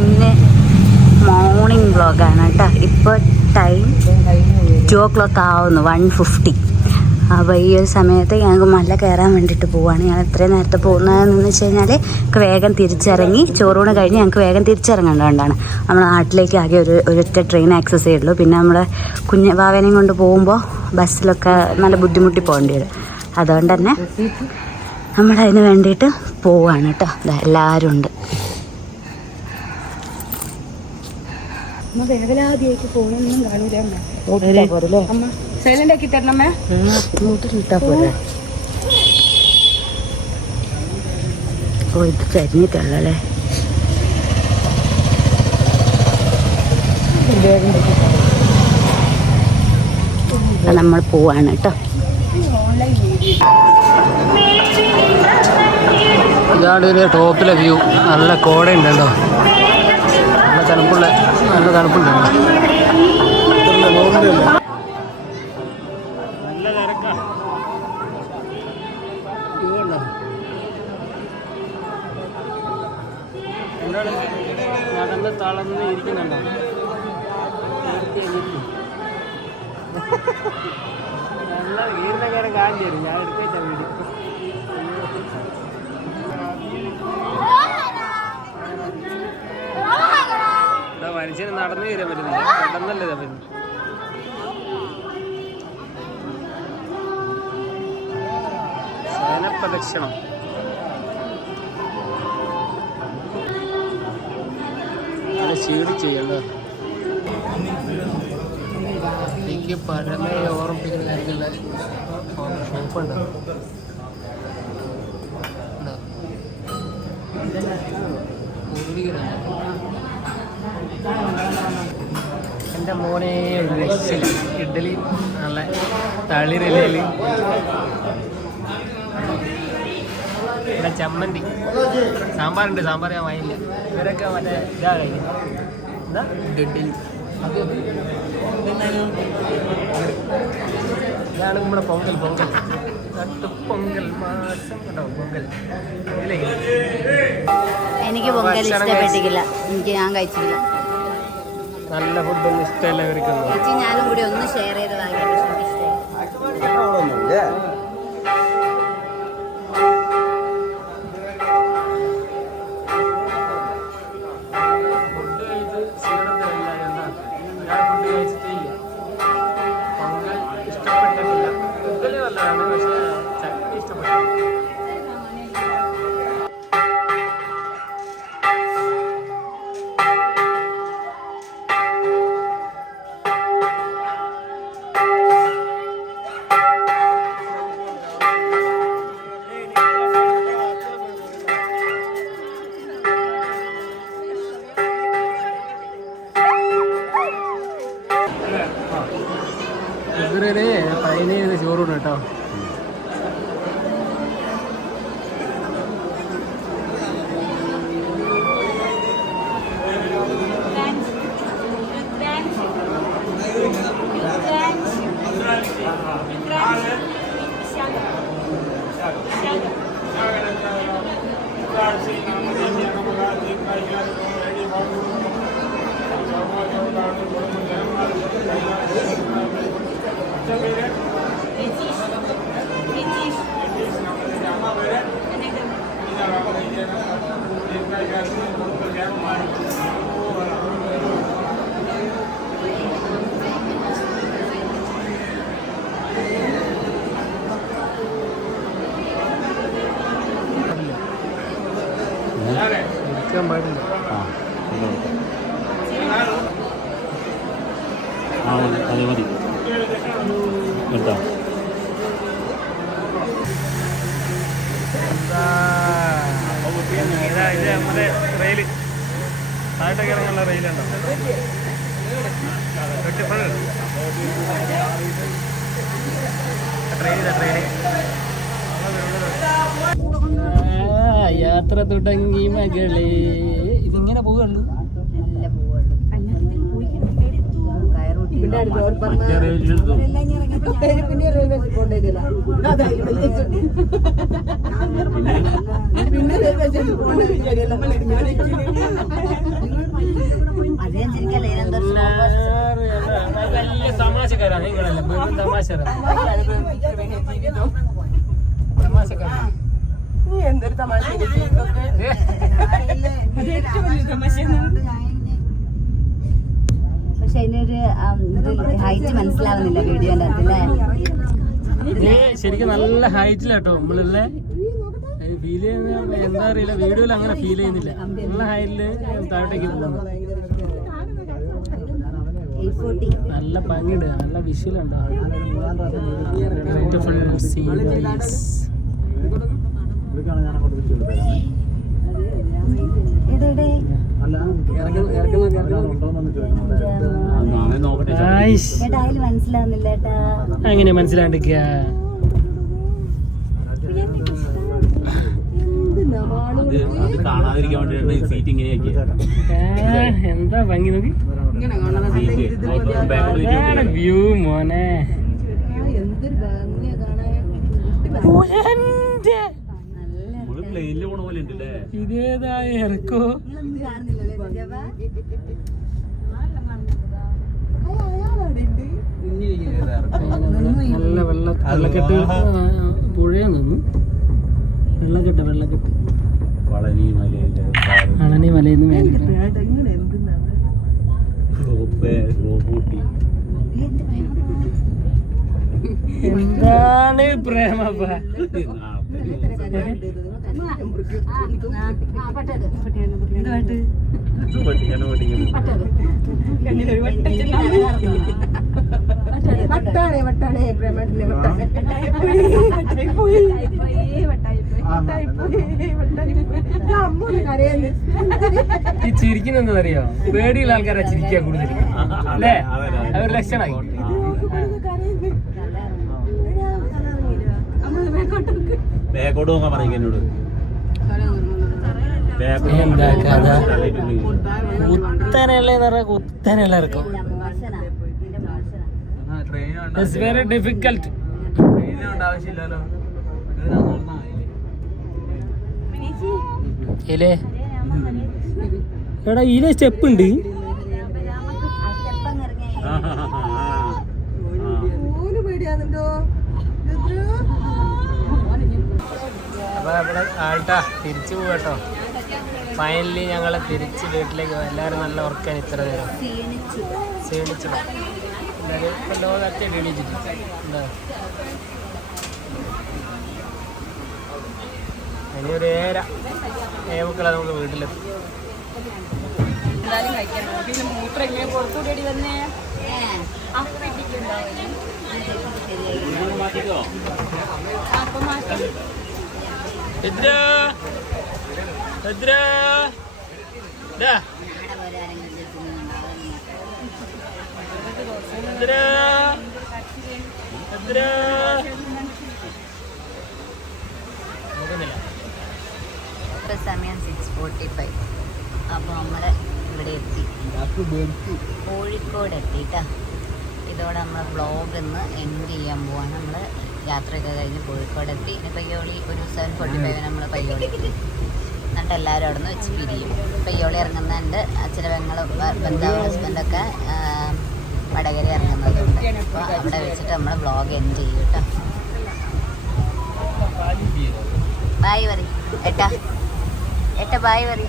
ഇന്ന് മോർണിംഗ് വ്ളോഗാണ് കേട്ടോ. ഇപ്പോൾ ടൈം ടു ഓ ക്ലോക്ക് ആവുന്നു വൺ ഫിഫ്റ്റി അപ്പോൾ ഈ ഒരു സമയത്ത് ഞങ്ങൾക്ക് മല കയറാൻ വേണ്ടിയിട്ട് പോവാണ്. ഞാൻ എത്രയും നേരത്തെ പോകുന്നതെന്ന് വെച്ച് കഴിഞ്ഞാൽ ഞങ്ങൾക്ക് വേഗം തിരിച്ചിറങ്ങി ചോറൂണ് കഴിഞ്ഞ് ഞങ്ങൾക്ക് വേഗം തിരിച്ചിറങ്ങേണ്ടതുകൊണ്ടാണ്. നമ്മൾ നാട്ടിലേക്ക് ആകെ ഒരു ഒരൊറ്റ ട്രെയിൻ ആക്സസ് ചെയ്യുള്ളൂ പിന്നെ നമ്മൾ കുഞ്ഞ് വാവേനെയും കൊണ്ട് പോകുമ്പോൾ ബസ്സിലൊക്കെ നല്ല ബുദ്ധിമുട്ടി പോകേണ്ടി വരും. അതുകൊണ്ട് തന്നെ നമ്മളതിന് വേണ്ടിയിട്ട് പോവാണ് കേട്ടോ. അതെ എല്ലാവരും ഉണ്ട്. വേവലാതിയായിട്ട് ഫോണൊന്നും കാണൂല അമ്മ. സൈലന്റ് ആക്കി തരണമേ ഓ ഇത് ചരിഞ്ഞിട്ടല്ലേ നമ്മൾ പോവാണ് കേട്ടോ. ഇതാണ് ഇതിന്റെ ടോപ്പിലെ വ്യൂ. നല്ല കോടയുണ്ട് കേട്ടോ നല്ല തണുപ്പുള്ള നല്ല തണുപ്പുണ്ട്. നടന്ന് തളർന്ന് ഇരിക്കുന്നുണ്ടോ. നല്ല കാണിച്ചു തരും. ഞാൻ എടുത്തേച്ച വീട്. മനുഷ്യന് നടന്നു വരാൻ പറ്റുന്നില്ല. പെട്ടെന്നല്ലേ ഇതാ പറ്റുന്നത് ശയനപ്രദക്ഷിണം നല്ല ക്ഷീണിച്ച് ചെയ്യണ്ടോ എനിക്ക് പഴമയെ ഓർമ്മിപ്പിക്കുന്ന കാര്യത്തിലുള്ള ഷോപ്പുണ്ട് എന്റെ മോനെ രക്ഷയില്ല ഇഡ്ഡലി നല്ല തളിരിലയിൽ പിന്നെ ചമ്മന്തി. സാമ്പാറുണ്ട് സാമ്പാർ ഞാൻ വാങ്ങില്ല ഇവരൊക്കെ മറ്റേ ഇതാ കഴിക്കുന്നത് എന്താ? ഇഡ്ഡലി. ഇതാണ് നമ്മുടെ പൊങ്കൽ പൊങ്കൽ. നട്ടു പൊങ്കൽ മാസം ഉണ്ടാവും പൊങ്കൽ. ഇല്ലേ? എനിക്ക് പൊങ്കൽ ഇഷ്ടപ്പെട്ടിട്ടില്ല. എനിക്ക് ഞാൻ കഴിച്ചില്ല നല്ല ഫുഡൊന്നും ഇഷ്ടമല്ല ചേച്ചി ഞാനും കൂടി ഒന്ന് ഷെയർ ചെയ്ത് വാങ്ങിയിട്ട് എനിക്ക് പതിനേഴ് ചോറൂണ് കേട്ടോ. ഇരിക്കാൻ പാടില്ല ആ അത് മതി കേട്ടോ ഇതാ ഇത് നമ്മുടെ റെയിൽ. താഴോട്ടൊക്കെ റെയിൽ റെയിലുണ്ടോ? ട്രെയിൻ ട്രെയിൻ യാത്ര തുടങ്ങി മകളെ. ഇതിങ്ങനെ പോവുള്ളൂ പിന്നെ റെയിൽവേ സ്റ്റേഷൻ കൊണ്ടുവരില്ല അതിനനുസരിക്കല്ലേ ഇതിനെന്തോ വലിയ തമാശക്കാരാണ് നിങ്ങളല്ല വെറും തമാശക്കാരാണ് നീ എന്തൊരു തമാശ പക്ഷെ അതിനൊരു ഹൈറ്റ് മനസ്സിലാവുന്നില്ല വീഡിയോന്റെ അകത്തല്ലേ ശരിക്കും നല്ല ഹൈറ്റിലാട്ടോ നമ്മളുള്ള ഫീൽ ചെയ്യുന്ന എന്താ അറിയില്ല വീഡിയോയിൽ അങ്ങനെ ഫീൽ ചെയ്യുന്നില്ല. നല്ല ഹൈറ്റിൽ താഴോട്ടേക്ക് പോകുന്നു. നല്ല ഭംഗിയുണ്ട് നല്ല വിഷ്വലുണ്ടോ ബ്യൂട്ടിഫുൾ സീനറീസ് എടേ. അങ്ങനെ മനസ്സിലാണ്ടിരിക്കുക എന്താ ഭംഗി നോക്കി. വ്യൂ മോനെ. എന്തൊരു ഭംഗിയാ കാണാൻ. നമ്മൾ പ്ലെയിനിൽ പോണ പോലെ ഇതേതായ ഇറക്കോ? നല്ല വെള്ള വെള്ളക്കെട്ട്. പുഴയെ നിന്നു വെള്ളക്കെട്ട് വെള്ളക്കെട്ട്. പളനി മലയിൽ നിന്ന് എന്താണ് പ്രേമപ്പ പഠിക്കണം വട്ടാണേ വട്ടാണേ പ്രേമട്ടിനെ വട്ടാണേ കരയുന്നു ഈ ചിരിക്കുന്ന അറിയോ പേടിയുള്ള ആൾക്കാരാ ചിരിക്കുക കൂടുതൽ അല്ലേ? അതൊരു ലക്ഷണമായി. ബാക്കോട്ട് നോക്കാൻ പറയും എന്നോട് എന്താ കഥ? ഇറക്കും. ഇറ്റ്സ് വെരി ഡിഫിക്കൽട്ട് എടാ ഇതിലെ സ്റ്റെപ്പ് ഉണ്ട് ആ സ്റ്റെപ്പ് അങ്ങ് ഇറങ്ങിയാ ഓന് പേടിയാന്നുണ്ടോ അപ്പൊ നമ്മൾ ആൾട്ടാ തിരിച്ചു പോകട്ടോ ഫൈനലി ഞങ്ങൾ തിരിച്ച് വീട്ടിലേക്ക് പോകും എല്ലാവരും നല്ല ഉറക്കാൻ ഇത്ര നേരം. ക്ഷീണിച്ചു. എല്ലാവരും എല്ലോ നേരത്തെ എണീച്ചിട്ട് എന്താ? ഇനി ഒരു ഏര ഏമുക്കളെ നമുക്ക് വീട്ടിലെത്തും. എന്തായാലും കഴിക്കണം. പിന്നെ മൂത്രം എങ്ങനെ പുറത്തുകൂടി വന്നേ. അപ്പം മാറ്റി. ഭദ്ര ഭദ്ര നോക്കുന്നില്ല ഇപ്പൊ സമയം സിക്സ് ഫോർട്ടി ഫൈവ് അപ്പോൾ നമ്മൾ ഇവിടെ എത്തി. കോഴിക്കോട് എത്തിട്ടാ ഇതോടെ നമ്മൾ ബ്ലോഗ് ഇന്ന് എൻഡ് ചെയ്യാൻ പോവാണ്. നമ്മൾ യാത്രയൊക്കെ കഴിഞ്ഞ് കോഴിക്കോട് എത്തി. ഇനി പയ്യോളി ഒരു സെവൻ ഫോർട്ടി ഫൈവ് നമ്മൾ പയ്യോളി എന്നിട്ട് എല്ലാവരും അവിടെ നിന്ന് വെച്ച് പിരിയും. പയ്യോളി ഇറങ്ങുന്നുണ്ട്. അച്ഛന്റെ പെങ്ങളും ബന്ധാവും ഹസ്ബൻഡൊക്കെ വടകര ഇറങ്ങുന്നതുണ്ട്. അപ്പോൾ അവിടെ വെച്ചിട്ട് നമ്മൾ വ്ളോഗ് എൻഡ് ചെയ്യും കേട്ടോ. ബായ് പറയും. ഏട്ടാ. ഏട്ടാ ബായ് പറ